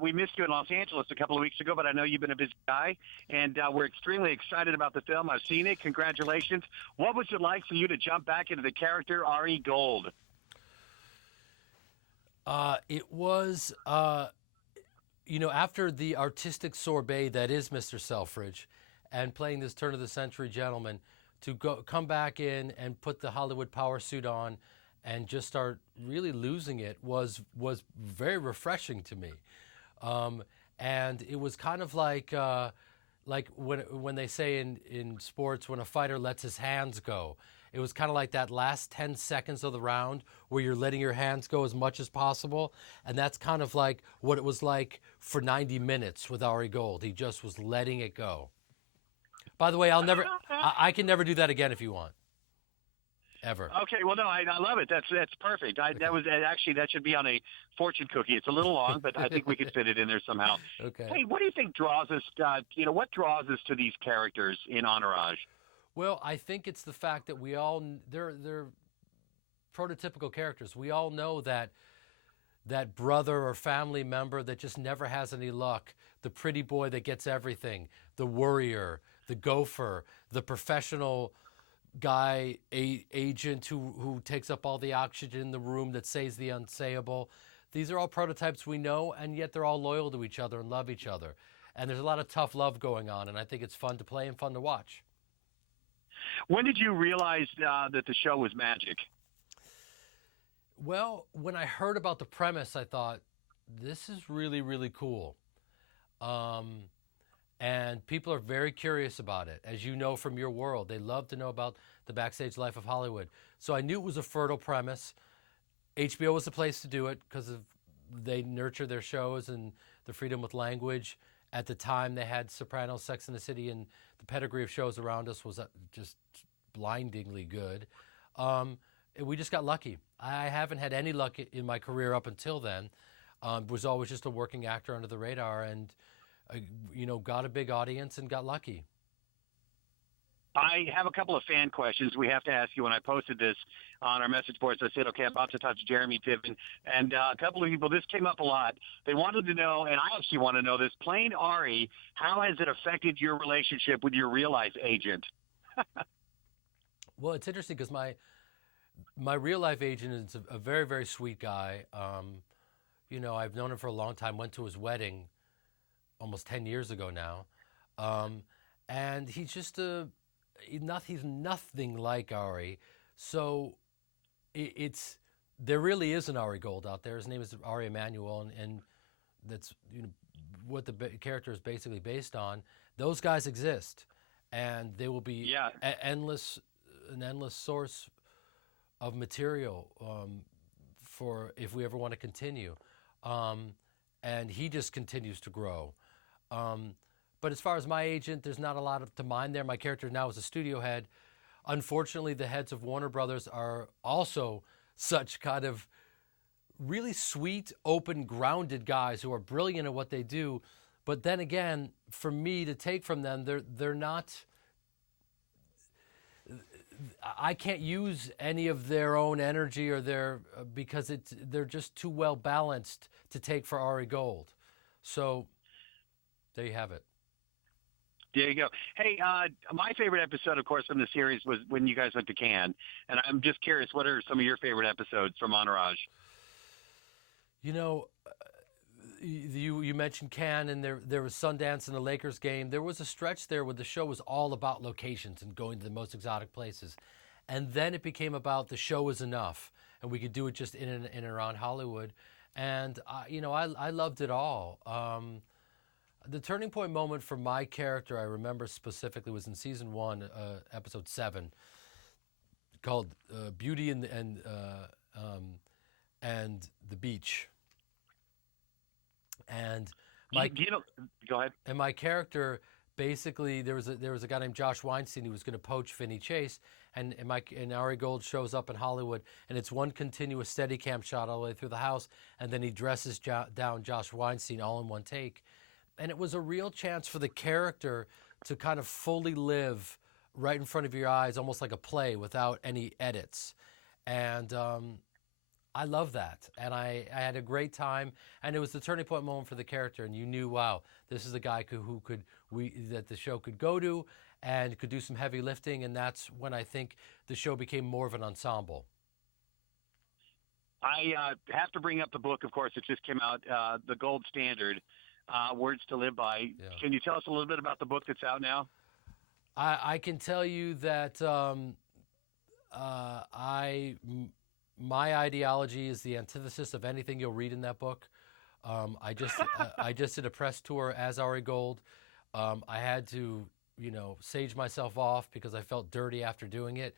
we missed you in Los Angeles a couple of weeks ago, but I know you've been a busy guy, and we're extremely excited about the film. I've seen it. Congratulations. What was it like for you to jump back into the character Ari Gold? It was, after the artistic sorbet that is Mr. Selfridge, and playing this turn-of-the-century gentleman, to come back in and put the Hollywood power suit on and just start really losing it was very refreshing to me. And it was kind of like when they say in sports, when a fighter lets his hands go. It was kind of like that last 10 seconds of the round where you're letting your hands go as much as possible. And that's kind of like what it was like for 90 minutes with Ari Gold. He just was letting it go. By the way, I can never do that again if you want. Ever. Okay, well, no, I love it. That's perfect. That should be on a fortune cookie. It's a little long, but I think we could fit it in there somehow. Okay. Hey, what do you think draws us? What draws us to these characters in Entourage? Well, I think it's the fact that they're prototypical characters. We all know that brother or family member that just never has any luck, the pretty boy that gets everything, the worrier, the gopher, the professional guy, agent who takes up all the oxygen in the room, that says the unsayable. These are all prototypes we know, and yet they're all loyal to each other and love each other. And there's a lot of tough love going on, and I think it's fun to play and fun to watch. When did you realize that the show was magic? Well, when I heard about the premise, I thought, this is really, really cool. And people are very curious about it. As you know from your world, they love to know about the backstage life of Hollywood. So I knew it was a fertile premise. HBO was the place to do it because they nurture their shows and the freedom with language. At the time, they had Sopranos, Sex and the City, and the pedigree of shows around us was just blindingly good. We just got lucky. I haven't had any luck in my career up until then. Was always just a working actor under the radar, and got a big audience and got lucky. I have a couple of fan questions we have to ask you. When I posted this on our message boards, I said, okay, I'm about to talk to Jeremy Piven. And a couple of people, this came up a lot. They wanted to know, and I actually want to know this, playing Ari, how has it affected your relationship with your real-life agent? Well, it's interesting because my real-life agent is a very, very sweet guy. I've known him for a long time, went to his wedding almost 10 years ago now. And he's just he's nothing like Ari. So there really is an Ari Gold out there. His name is Ari Emanuel, and that's what the character is basically based on. Those guys exist, and they will be an endless source of material for if we ever want to continue. And he just continues to grow. But as far as my agent, there's not a lot to mind there. My character now is a studio head. Unfortunately, the heads of Warner Brothers are also such kind of really sweet, open, grounded guys who are brilliant at what they do. But then again, for me to take from them, they're not. I can't use any of their own energy or because they're just too well balanced to take for Ari Gold. So there you have it. There you go. Hey, my favorite episode, of course, from the series was when you guys went to Cannes. And I'm just curious, what are some of your favorite episodes from Entourage? You mentioned Cannes, and there was Sundance and the Lakers game. There was a stretch there where the show was all about locations and going to the most exotic places. And then it became about the show is enough, and we could do it just in and around Hollywood. And, I loved it all. The turning point moment for my character, I remember specifically, was in season 1, episode 7, called "Beauty and the Beach." And go ahead. And my character, basically, there was a guy named Josh Weinstein who was going to poach Vincent Chase, and Ari Gold shows up in Hollywood, and it's one continuous Steadicam shot all the way through the house, and then he dresses down Josh Weinstein all in one take. And it was a real chance for the character to kind of fully live right in front of your eyes, almost like a play without any edits. And I love that, and I had a great time, and it was the turning point moment for the character, and you knew, wow, this is the guy that the show could go to and could do some heavy lifting, and that's when I think the show became more of an ensemble. I have to bring up the book, of course, that just came out, The Gold Standard, Words to Live By. Yeah. Can you tell us a little bit about the book that's out now? I can tell you that my ideology is the antithesis of anything you'll read in that book. I just did a press tour as Ari Gold. I had to, sage myself off because I felt dirty after doing it.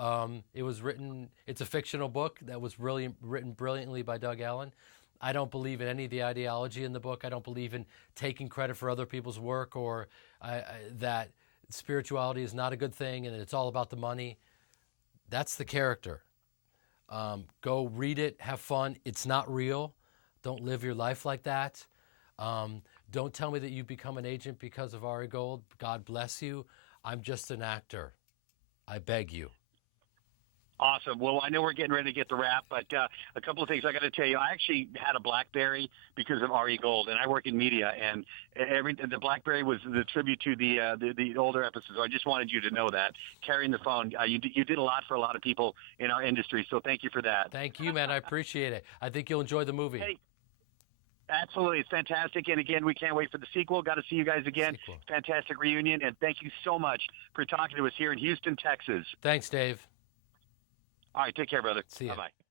It's a fictional book that was really written brilliantly by Doug Allen. I don't believe in any of the ideology in the book. I don't believe in taking credit for other people's work, or that spirituality is not a good thing and it's all about the money. That's the character. Go read it, have fun. It's not real. Don't live your life like that. Don't tell me that you become an agent because of Ari Gold. God bless you. I'm just an actor. I beg you. Awesome. Well, I know we're getting ready to get the wrap, but a couple of things I got to tell you. I actually had a BlackBerry because of Ari Gold, and I work in media, and the BlackBerry was the tribute to the older episodes. So I just wanted you to know that. Carrying the phone, you did a lot for a lot of people in our industry, so thank you for that. Thank you, man. I appreciate it. I think you'll enjoy the movie. Hey, absolutely. It's fantastic, and again, we can't wait for the sequel. Got to see you guys again. Fantastic reunion, and thank you so much for talking to us here in Houston, Texas. Thanks, Dave. All right, take care, brother. See ya. Bye-bye.